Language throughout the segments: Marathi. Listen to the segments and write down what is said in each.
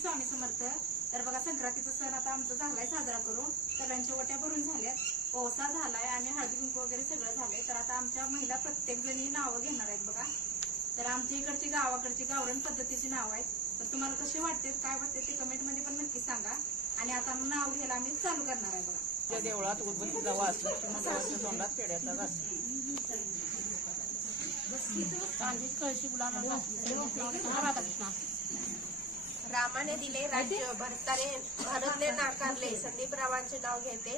स्वामी समर्थ. तर बघा संक्रांतीचा सण आता आमचा झालाय साजरा करून. सगळ्यांच्या वट्या भरून झाल्यात. ओसा झालाय आणि हळदी कुंकू वगैरे सगळं झालंय. तर आता आमच्या महिला प्रत्येक जणी नावं घेणार आहेत बघा. तर आमच्या इकडची गावाकडची गावरण पद्धतीची नाव आहेत. तर तुम्हाला कसे वाटते काय वाटते ते कमेंटमध्ये पण नक्की सांगा. आणि आता मग नाव घ्यायला आम्ही चालू करणार आहे बघा. त्या देवळात तोंडात पेड्याचा घास रामाने दिले राज्य भरताने भरतने नाकारले. संदीप रावांचे नाव घेते.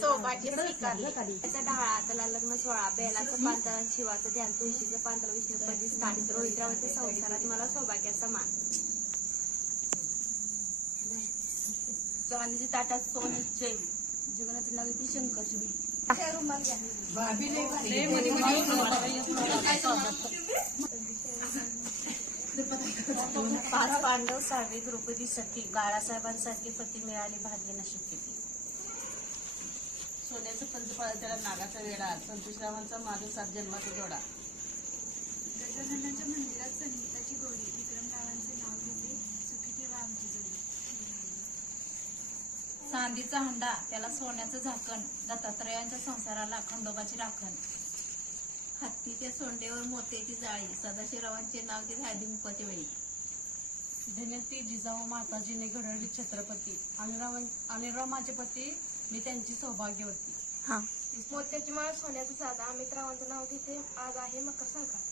सौभाग्य स्वीकारले. त्याचा ढाळा त्याला लग्न सोहळा बेलाचं पांतळ शिवाचं ध्यान तुळशीचं पांतळ विष्णुपती स्थानिक रोहित्रावती संसारात मला सौभाग्याचा मान चांदीची ताटात सोनीचे जगन्नाथ नगरी शंकरची बी पाच पांडव सहावी द्रौपदी सती बाळासाहेबांसारखी पती मिळाली भाग्य नशीब किती? सोन्याचं पंचपाळ त्याला नागाचा वेडा संतोषरावांचा माझा सात जन्माचा जोडा. गजाननाच्या मंदिरात संगीताची गोडी विक्रमरावांचे नाव घेते सुखी ठेवा आमची जोडी. चांदीचा हंडा त्याला सोन्याचं झाकण दत्तात्रयांच्या संसाराला खंडोबाची राखण. हत्तीच्या सोंडेवर मोत्याची जाळी सदाशिवरावांचे नाव घेत हळदी मुखाच्या वेळी. धन्यती जिजाऊ माताजीने घडवली छत्रपती. अनिराव अनिराव माझे पती. मी त्यांची सौभाग्यवती. मोत्याची माळ सोन्याचा साधा अमित रावांचं नाव घेते. आज आहे मकर संक्रांत.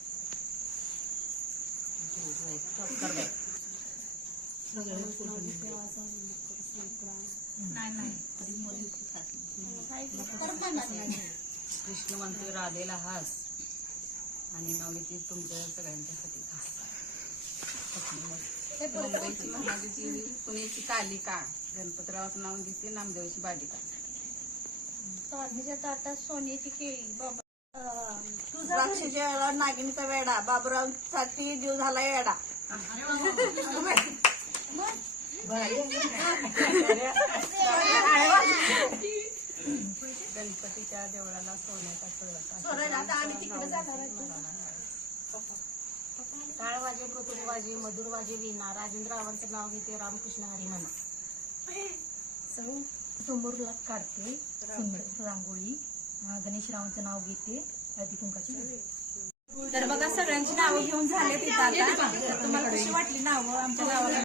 कृष्ण म्हणतोय राधेला हास. आणि नवनीती तुमच्या सगळ्यांच्यासाठी खास मुंबईची महादेवी पुण्याची कालिका गणपतरावाचं नाव घेते नामदेवाची बालिका चांदीच्या ताटात सोन्याची केळी. बाबा द्राक्षाच्या वेळा नागिनीचा वेडा बाबुरावांसाठी जीव झाला वेडा. गणपतीच्या देवळाला सोन्याचा कळका टाळ वाजे मृदुल वाजे मधुर वाजे विना राजेंद्र रावांचं नाव घेते रामकृष्ण हरी म्हणा सौ काढते रांगोळी. गणेशरावांचं नाव घेते हळदी कुंकाची तर बघा सगळ्यांची नावं घेऊन झाले तिथं आता. तर तुम्हाला कशी वाटली नावं आमच्या गावाला?